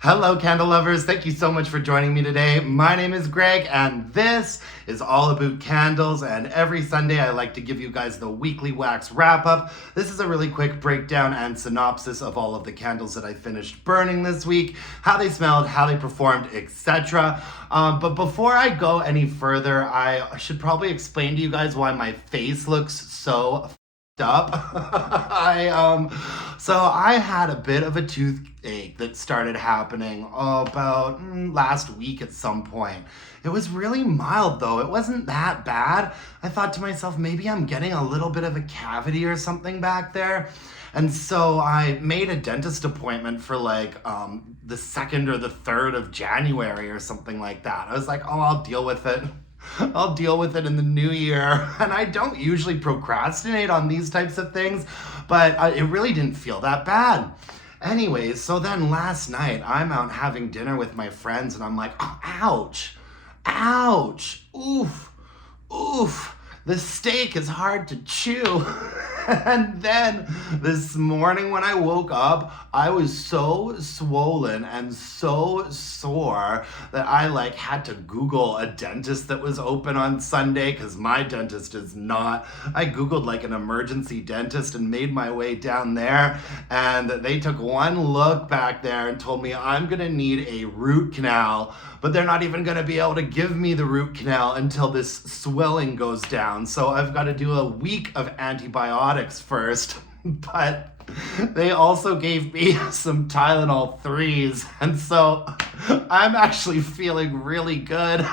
Hello, candle lovers. Thank you so much for joining me today. My name is Greg, and this is all about candles. And every Sunday, I like to give you guys the weekly wax wrap up. This is a really quick breakdown and synopsis of all of the candles that I finished burning this week, how they smelled, how they performed, etc. But before I go any further, I should probably explain to you guys why my face looks so up. I had a bit of a toothache that started happening about last week at some point. It was really mild though. It wasn't that bad. I thought to myself, maybe I'm getting a little bit of a cavity or something back there. And so I made a dentist appointment for the 2nd or the 3rd of January or something like that. I was like, oh, I'll deal with it. I'll deal with it in the new year. And I don't usually procrastinate on these types of things, but it really didn't feel that bad. Anyways, so then last night I'm out having dinner with my friends and I'm like, oh, ouch, ouch, oof, oof. The steak is hard to chew. And then this morning when I woke up, I was so swollen and so sore that I had to Google a dentist that was open on Sunday because my dentist is not. I Googled an emergency dentist and made my way down there, and they took one look back there and told me I'm gonna need a root canal, but they're not even gonna be able to give me the root canal until this swelling goes down. So I've got to do a week of antibiotics first, but they also gave me some Tylenol 3s, and so I'm actually feeling really good.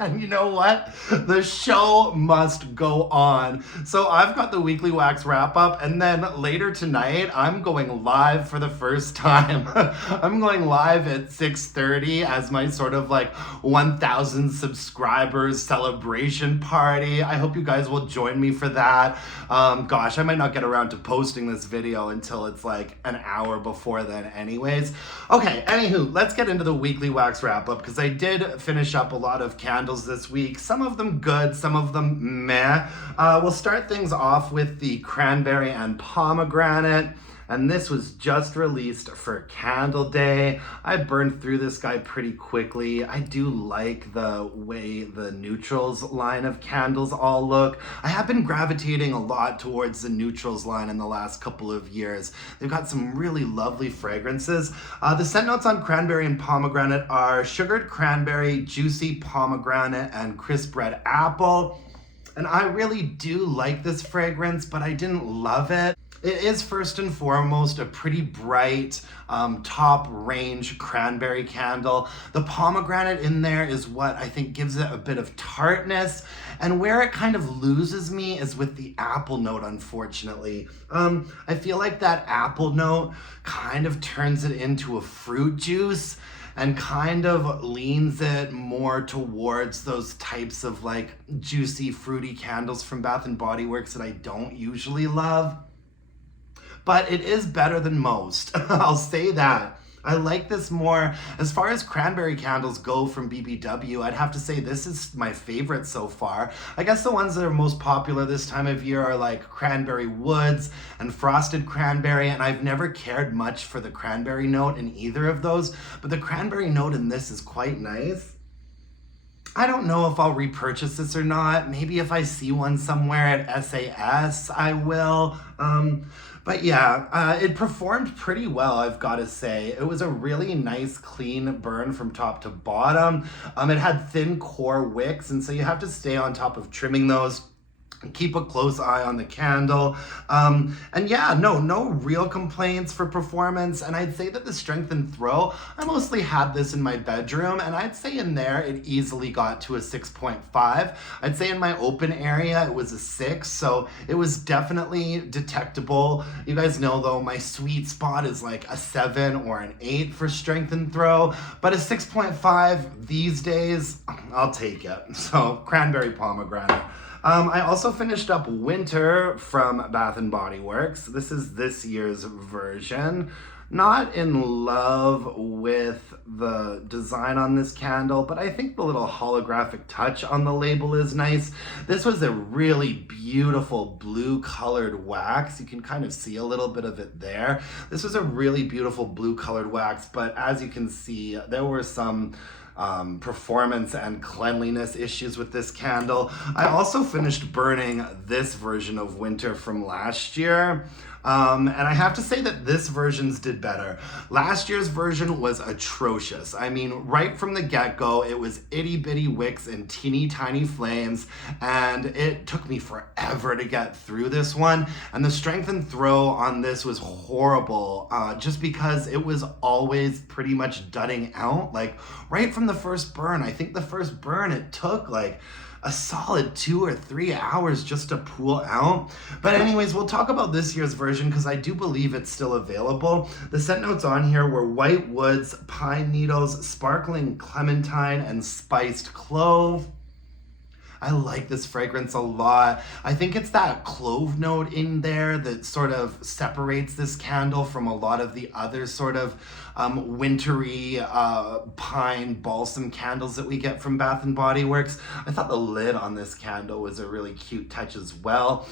And you know what? The show must go on. So I've got the weekly wax wrap up, and then later tonight, I'm going live for the first time. I'm going live at 6:30 as my sort of 1,000 subscribers celebration party. I hope you guys will join me for that. Gosh, I might not get around to posting this video until it's an hour before then anyways. Okay, anywho, let's get into the weekly wax wrap up because I did finish up a lot of candles this week. Some of them good, some of them meh. We'll start things off with the Cranberry and Pomegranate. And this was just released for Candle Day. I burned through this guy pretty quickly. I do like the way the neutrals line of candles all look. I have been gravitating a lot towards the neutrals line in the last couple of years. They've got some really lovely fragrances. The scent notes on Cranberry and Pomegranate are sugared cranberry, juicy pomegranate, and crisp red apple. And I really do like this fragrance, but I didn't love it. It is first and foremost a pretty bright top range cranberry candle. The pomegranate in there is what I think gives it a bit of tartness, and where it kind of loses me is with the apple note, unfortunately. I feel like that apple note kind of turns it into a fruit juice and kind of leans it more towards those types of juicy fruity candles from Bath and Body Works that I don't usually love. But it is better than most. I'll say that. I like this more. As far as cranberry candles go from BBW, I'd have to say this is my favorite so far. I guess the ones that are most popular this time of year are Cranberry Woods and Frosted Cranberry, and I've never cared much for the cranberry note in either of those, but the cranberry note in this is quite nice. I don't know if I'll repurchase this or not. Maybe if I see one somewhere at SAS, I will. But yeah, it performed pretty well, I've got to say. It was a really nice, clean burn from top to bottom. It had thin core wicks, and so you have to stay on top of trimming those. Keep a close eye on the candle. And yeah, no real complaints for performance. And I'd say that the strength and throw, I mostly had this in my bedroom, and I'd say in there it easily got to a 6.5. I'd say in my open area it was a 6, so it was definitely detectable. You guys know though, my sweet spot is a 7 or an 8 for strength and throw, but a 6.5 these days, I'll take it. So Cranberry Pomegranate. I also finished up Winter from Bath and Body Works. This is this year's version. Not in love with the design on this candle, but I think the little holographic touch on the label is nice. This was a really beautiful blue colored wax. You can kind of see a little bit of it there. This was a really beautiful blue colored wax, but as you can see, there were some performance and cleanliness issues with this candle. I also finished burning this version of Winter from last year. And I have to say that this version's did better. Last year's version was atrocious. I mean, right from the get-go, it was itty bitty wicks and teeny tiny flames, and it took me forever to get through this one. And the strength and throw on this was horrible, just because it was always pretty much dudding out, like right from the first burn. I think the first burn, it took like a solid 2 or 3 hours just to pool out. But anyways, we'll talk about this year's version because I do believe it's still available. The scent notes on here were white woods, pine needles, sparkling clementine, and spiced clove. I like this fragrance a lot. I think it's that clove note in there that sort of separates this candle from a lot of the other sort of wintry pine balsam candles that we get from Bath and Body Works. I thought the lid on this candle was a really cute touch as well.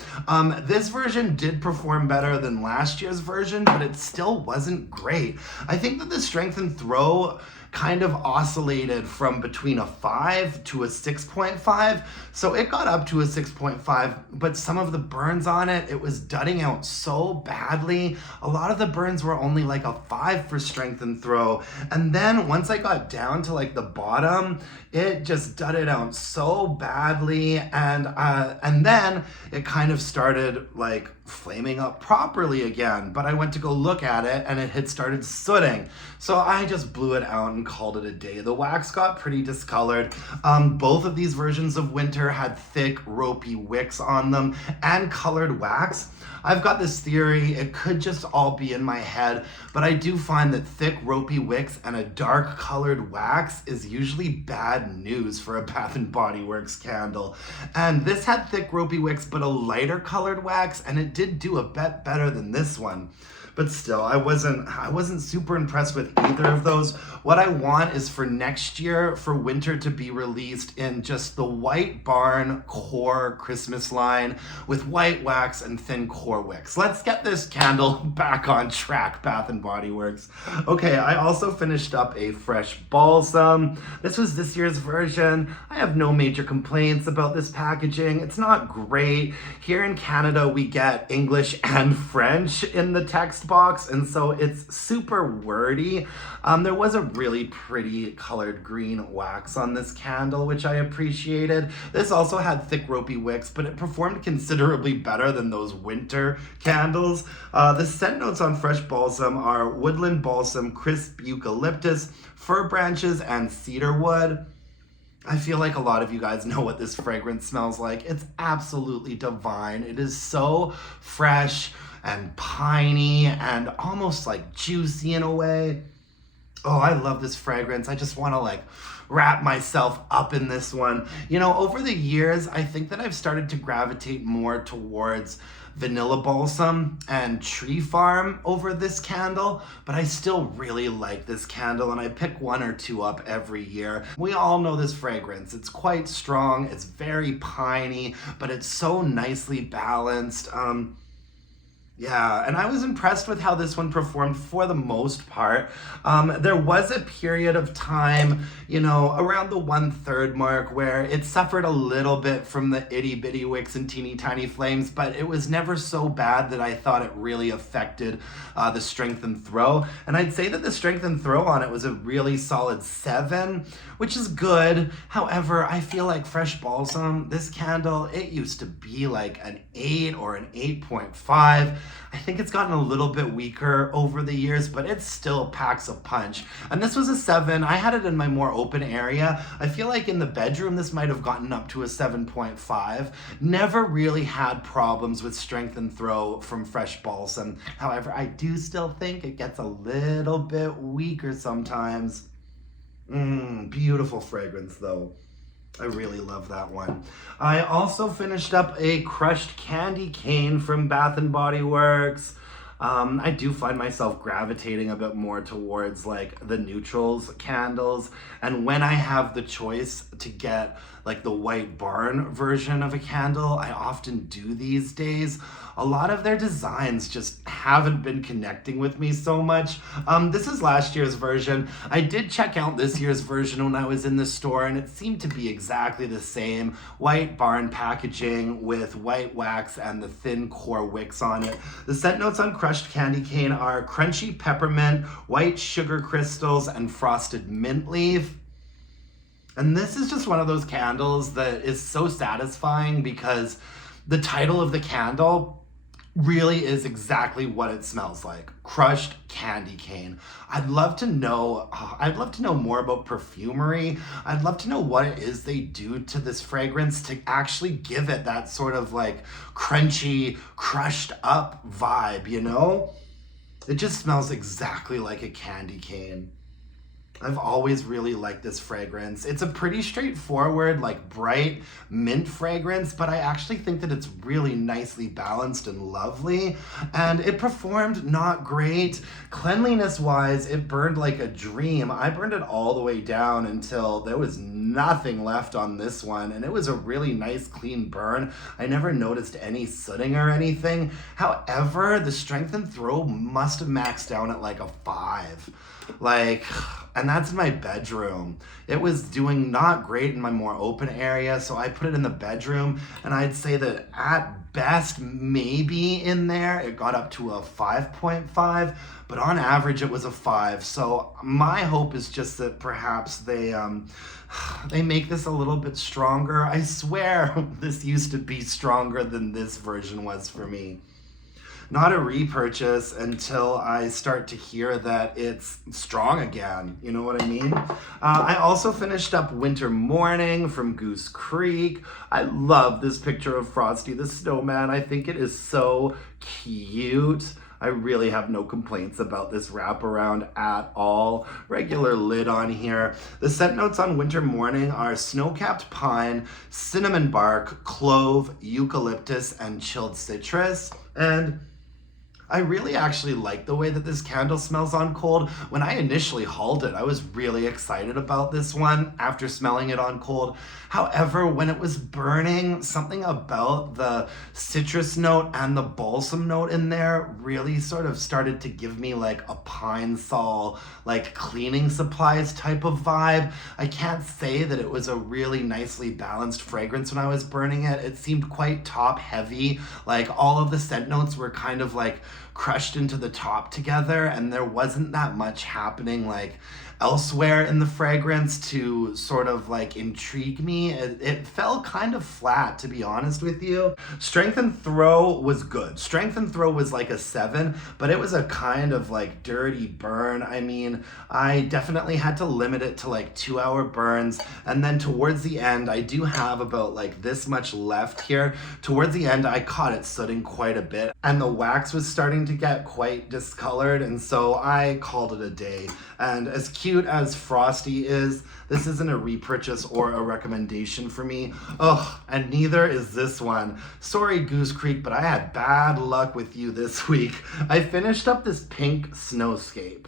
This version did perform better than last year's version, but it still wasn't great. I think that the strength and throw kind of oscillated from between a 5 to a 6.5. So it got up to a 6.5, but some of the burns on it, it was dudding out so badly. A lot of the burns were only like a 5 for strength and throw. And then once I got down to like the bottom, it just dudded out so badly. And then it kind of started like flaming up properly again. But I went to go look at it and it had started sooting. So I just blew it out and called it a day. The wax got pretty discolored. Both of these versions of Winter had thick, ropey wicks on them and colored wax. I've got this theory, it could just all be in my head, but I do find that thick, ropey wicks and a dark colored wax is usually bad news for a Bath and Body Works candle. And this had thick, ropey wicks, but a lighter colored wax, and it did do a bit better than this one. But still, I wasn't super impressed with either of those. What I want is for next year for Winter to be released in just the White Barn core Christmas line with white wax and thin core wicks. Let's get this candle back on track, Bath and Body Works. Okay, I also finished up a Fresh Balsam. This was this year's version. I have no major complaints about this packaging. It's not great. Here in Canada, we get English and French in the text box, and so it's super wordy. There was a really pretty colored green wax on this candle, which I appreciated. This also had thick ropey wicks, but it performed considerably better than those winter candles. The scent notes on Fresh Balsam are woodland balsam, crisp eucalyptus, fir branches, and cedar wood. I feel like a lot of you guys know what this fragrance smells like. It's absolutely divine. It is so fresh and piney and almost like juicy in a way. Oh, I love this fragrance. I just want to like wrap myself up in this one. You know, over the years, I think that I've started to gravitate more towards Vanilla Balsam and Tree Farm over this candle, but I still really like this candle and I pick 1 or 2 up every year. We all know this fragrance. It's quite strong, it's very piney, but it's so nicely balanced. Yeah, and I was impressed with how this one performed for the most part. There was a period of time, you know, around the 1/3 mark where it suffered a little bit from the itty bitty wicks and teeny tiny flames, but it was never so bad that I thought it really affected the strength and throw. And I'd say that the strength and throw on it was a really solid 7, which is good. However, I feel like Fresh Balsam, this candle, it used to be like an 8 or an 8.5. I think it's gotten a little bit weaker over the years, but it still packs a punch. And this was a 7. I had it in my more open area. I feel like in the bedroom, this might have gotten up to a 7.5. Never really had problems with strength and throw from Fresh Balsam. However, I do still think it gets a little bit weaker sometimes. Beautiful fragrance though. I really love that one. I also finished up a crushed candy cane from Bath and Body Works. I do find myself gravitating a bit more towards like the neutrals candles. And when I have the choice to get like the white barn version of a candle, I often do these days. A lot of their designs just haven't been connecting with me so much. This is last year's version. I did check out this year's version when I was in the store, and it seemed to be exactly the same. White barn packaging with white wax and the thin core wicks on it. The scent notes on crushed candy cane are crunchy peppermint, white sugar crystals, and frosted mint leaf. And this is just one of those candles that is so satisfying because the title of the candle really is exactly what it smells like. Crushed candy cane. I'd love to know more about perfumery. I'd love to know what it is they do to this fragrance to actually give it that sort of like crunchy, crushed up vibe, you know? It just smells exactly like a candy cane. I've always really liked this fragrance. It's a pretty straightforward, like bright mint fragrance, but I actually think that it's really nicely balanced and lovely. And it performed not great. Cleanliness wise, it burned like a dream. I burned it all the way down until there was nothing left on this one. And it was a really nice, clean burn. I never noticed any sooting or anything. However, the strength and throw must have maxed down at like a 5. And that's in my bedroom. It was doing not great in my more open area, so I put it in the bedroom, and I'd say that at best, maybe in there, it got up to a 5.5, but on average it was a 5. So my hope is just that perhaps they make this a little bit stronger. I swear this used to be stronger than this version was for me. Not a repurchase until I start to hear that it's strong again. You know what I mean? I also finished up Winter Morning from Goose Creek. I love this picture of Frosty the Snowman. I think it is so cute. I really have no complaints about this wraparound at all. Regular lid on here. The scent notes on Winter Morning are snow-capped pine, cinnamon bark, clove, eucalyptus, and chilled citrus. And I really actually like the way that this candle smells on cold. When I initially hauled it, I was really excited about this one after smelling it on cold. However, when it was burning, something about the citrus note and the balsam note in there really sort of started to give me like a Pine Sol, like cleaning supplies type of vibe. I can't say that it was a really nicely balanced fragrance when I was burning it. It seemed quite top heavy. Like all of the scent notes were kind of like crushed into the top together, and there wasn't that much happening like elsewhere in the fragrance to sort of like intrigue me. It fell kind of flat, to be honest with you. Strength and throw was good. Strength and throw was like a 7, but it was a kind of like dirty burn. I mean, I definitely had to limit it to like 2-hour burns, and then towards the end, I do have about like this much left here. Towards the end, I caught it sooting quite a bit, and the wax was starting to get quite discolored, and so I called it a day. And as cute as Frosty is, this isn't a repurchase or a recommendation for me. Ugh, and neither is this one. Sorry, Goose Creek, but I had bad luck with you this week. I finished up this pink Snowscape.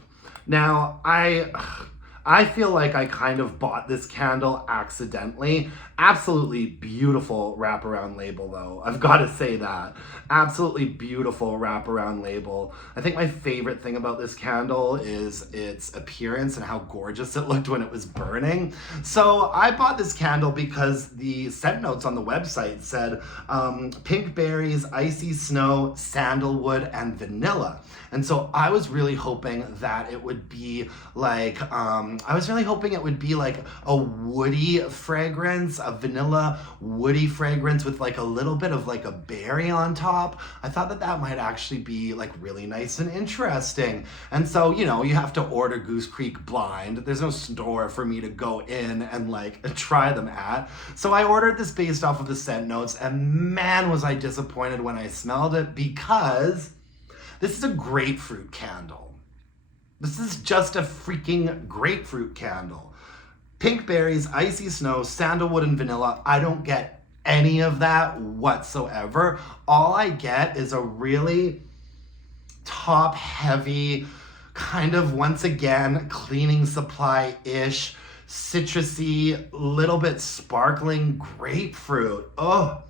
Now, I feel like I kind of bought this candle accidentally. Absolutely beautiful wraparound label though. I've got to say that. Absolutely beautiful wraparound label. I think my favorite thing about this candle is its appearance and how gorgeous it looked when it was burning. So I bought this candle because the scent notes on the website said pink berries, icy snow, sandalwood, and vanilla. And so I was really hoping that it would be like, a woody fragrance, a vanilla woody fragrance with like a little bit of like a berry on top. I thought that that might actually be like really nice and interesting. And so, you know, you have to order Goose Creek blind. There's no store for me to go in and like try them at. So I ordered this based off of the scent notes, and man, was I disappointed when I smelled it, because this is a grapefruit candle. This is just a freaking grapefruit candle. Pink berries, icy snow, sandalwood, and vanilla. I don't get any of that whatsoever. All I get is a really top heavy, kind of once again cleaning supply-ish, citrusy, little bit sparkling grapefruit. Oh,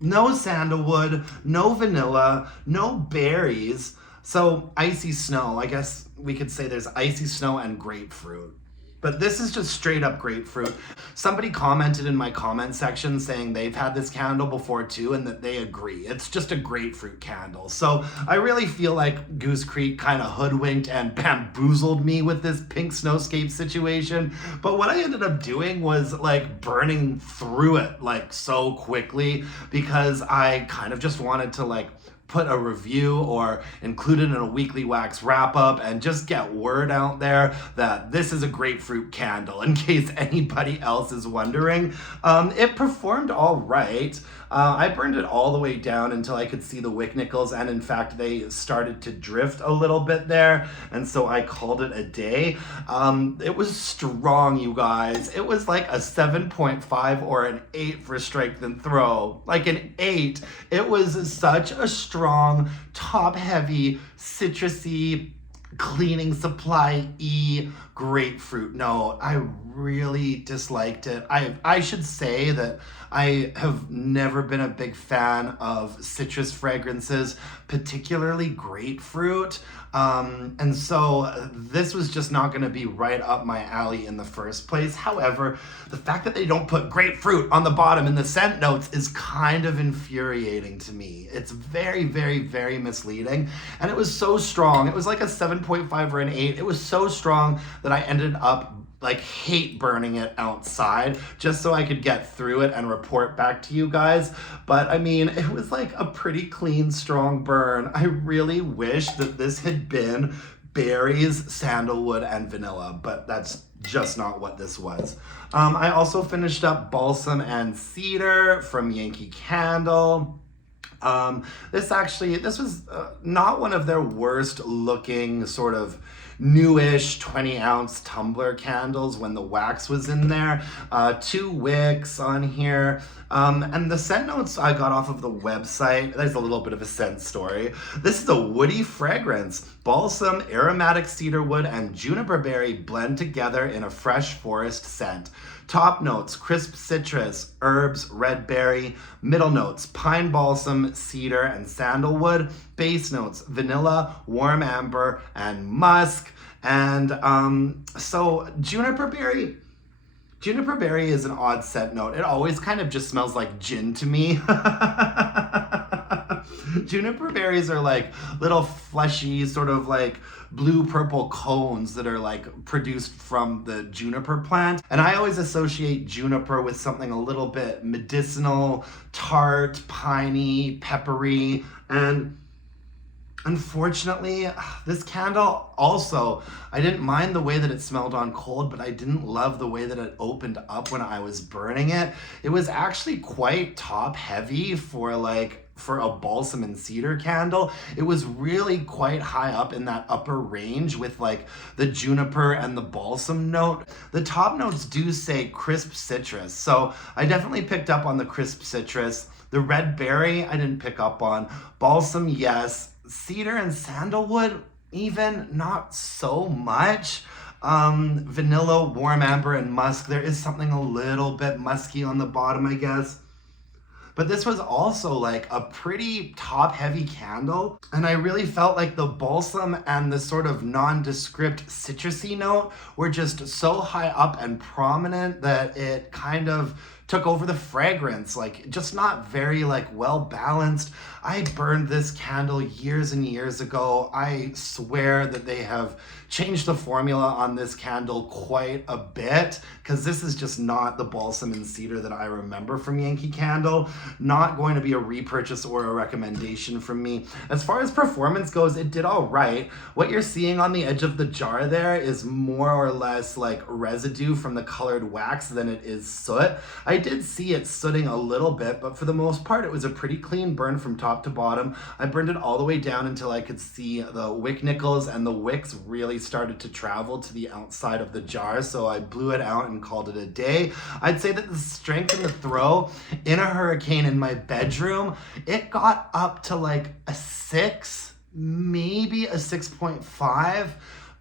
no sandalwood, no vanilla, no berries. So icy snow, I guess we could say there's icy snow and grapefruit. But this is just straight up grapefruit. Somebody commented in my comment section saying they've had this candle before too and that they agree. It's just a grapefruit candle. So I really feel like Goose Creek kind of hoodwinked and bamboozled me with this pink snowscape situation. But what I ended up doing was like burning through it like so quickly because I kind of just wanted to like put a review or include it in a weekly wax wrap up and just get word out there that this is a grapefruit candle in case anybody else is wondering. It performed all right. I burned it all the way down until I could see the wick nickels, and in fact they started to drift a little bit there, and so I called it a day. It was strong, you guys. It was like a 7.5 or an 8 for strength and throw. Like an 8. It was such a strong, top-heavy, citrusy, cleaning supply-y grapefruit note. I really disliked it. I should say that I have never been a big fan of citrus fragrances, particularly grapefruit. And so this was just not going to be right up my alley in the first place. However, the fact that they don't put grapefruit on the bottom in the scent notes is kind of infuriating to me. It's very, very, very misleading. And it was so strong. It was like a 7.5 or an 8. It was so strong that I ended up like hate burning it outside just so I could get through it and report back to you guys. But I mean, it was like a pretty clean, strong burn. I really wish that this had been berries, sandalwood, and vanilla, but that's just not what this was. I also finished up Balsam and Cedar from Yankee Candle. This was not one of their worst looking sort of newish 20-ounce tumbler candles when the wax was in there. 2 wicks on here. And the scent notes I got off of the website, there's a little bit of a scent story. This is a woody fragrance. Balsam, aromatic cedarwood, and juniper berry blend together in a fresh forest scent. Top notes, crisp citrus, herbs, red berry. Middle notes, pine balsam, cedar, and sandalwood. Base notes, vanilla, warm amber, and musk. And so juniper berry is an odd scent note. It always kind of just smells like gin to me. Juniper berries are like little fleshy, sort of like blue-purple cones that are like produced from the juniper plant. And I always associate juniper with something a little bit medicinal, tart, piney, peppery, and unfortunately, this candle also, I didn't mind the way that it smelled on cold, but I didn't love the way that it opened up when I was burning it. It was actually quite top heavy for a balsam and cedar candle. It was really quite high up in that upper range with like the juniper and the balsam note. The top notes do say crisp citrus, so I definitely picked up on the crisp citrus. The red berry I didn't pick up on. Balsam, yes. Cedar and sandalwood, even not so much. Vanilla, warm amber, and musk. There is something a little bit musky on the bottom, I guess. But this was also like a pretty top heavy candle. And I really felt like the balsam and the sort of nondescript citrusy note were just so high up and prominent that it kind of took over the fragrance, like just not very like well balanced. I burned this candle years and years ago. I swear that they have changed the formula on this candle quite a bit, because this is just not the balsam and cedar that I remember from Yankee Candle. Not going to be a repurchase or a recommendation from me. As far as performance goes, it did all right. What you're seeing on the edge of the jar there is more or less like residue from the colored wax than it is soot. I did see it sooting a little bit, but for the most part, it was a pretty clean burn from top to bottom. I burned it all the way down until I could see the wick nickels, and the wicks really started to travel to the outside of the jar, so I blew it out and called it a day. I'd say that the strength in the throw in a hurricane in my bedroom, it got up to like a 6 maybe a 6.5,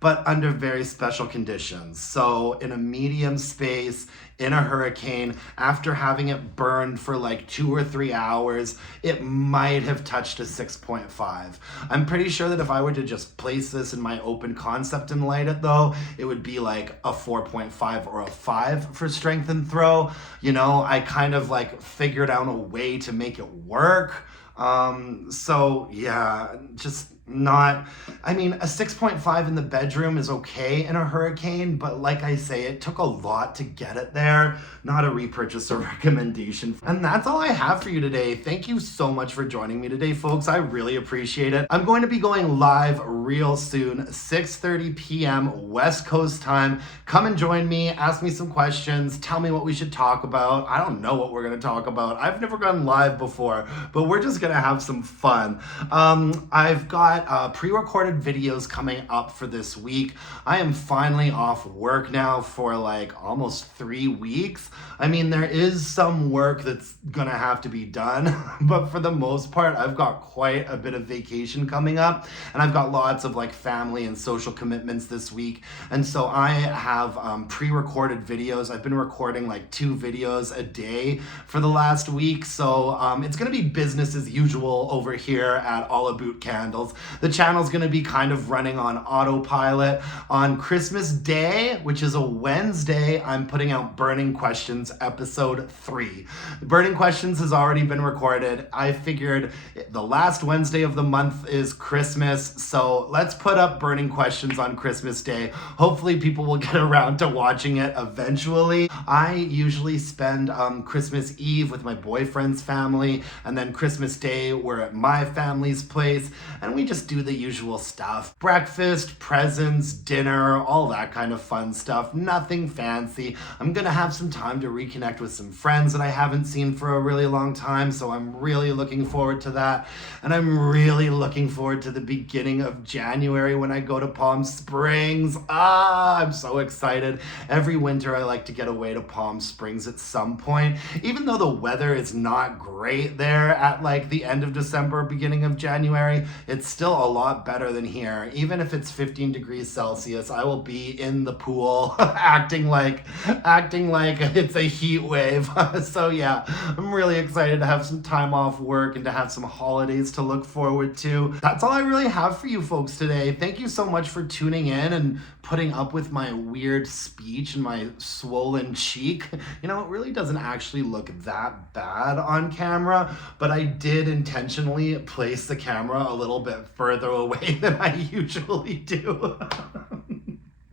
but under very special conditions. So in a medium space, in a hurricane, after having it burned for like 2 or 3 hours, it might have touched a 6.5. I'm pretty sure that if I were to just place this in my open concept and light it though, it would be like a 4.5 or a 5 for strength and throw. You know, I kind of like figured out a way to make it work. So yeah, just not, I mean, a 6.5 in the bedroom is okay in a hurricane, but like I say, it took a lot to get it there. Not a repurchase or recommendation. And that's all I have for you today. Thank you so much for joining me today, folks. I really appreciate it. I'm going to be going live real soon, 6:30 p.m. West Coast time. Come and join me, ask me some questions, tell me what we should talk about. I don't know what we're going to talk about. I've never gone live before, but we're just going to have some fun. I've got pre-recorded videos coming up for this week. I am finally off work now for like almost 3 weeks. I mean, there is some work that's gonna have to be done, but for the most part, I've got quite a bit of vacation coming up, and I've got lots of like family and social commitments this week. And so I have pre-recorded videos. I've been recording like 2 videos a day for the last week. So it's gonna be business as usual over here at All Aboot Candles. The channel's gonna be kind of running on autopilot. On Christmas Day, which is a Wednesday, I'm putting out Burning Questions episode 3. Burning Questions has already been recorded. I figured the last Wednesday of the month is Christmas, so let's put up Burning Questions on Christmas Day. Hopefully people will get around to watching it eventually. I usually spend Christmas Eve with my boyfriend's family, and then Christmas Day we're at my family's place, and we just do the usual stuff. Breakfast, presents, dinner, all that kind of fun stuff. Nothing fancy. I'm gonna have some time to reconnect with some friends that I haven't seen for a really long time, so I'm really looking forward to that. And I'm really looking forward to the beginning of January when I go to Palm Springs. I'm so excited. Every winter I like to get away to Palm Springs at some point. Even though the weather is not great there at like the end of December, beginning of January, it's still a lot better than here. Even if it's 15 degrees Celsius, I will be in the pool acting like it's a heat wave. So yeah, I'm really excited to have some time off work and to have some holidays to look forward to. That's all I really have for you folks today. Thank you so much for tuning in and putting up with my weird speech and my swollen cheek. You know, it really doesn't actually look that bad on camera, but I did intentionally place the camera a little bit further away than I usually do.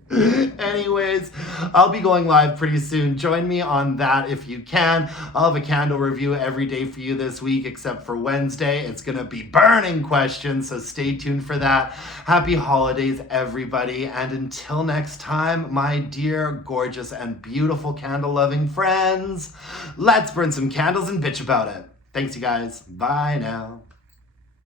Anyways, I'll be going live pretty soon. Join me on that if you can. I'll have a candle review every day for you this week except for Wednesday. It's gonna be burning questions, so stay tuned for that. Happy holidays, everybody, and until next time, my dear, gorgeous, and beautiful candle-loving friends, let's burn some candles and bitch about it. Thanks, you guys. Bye now.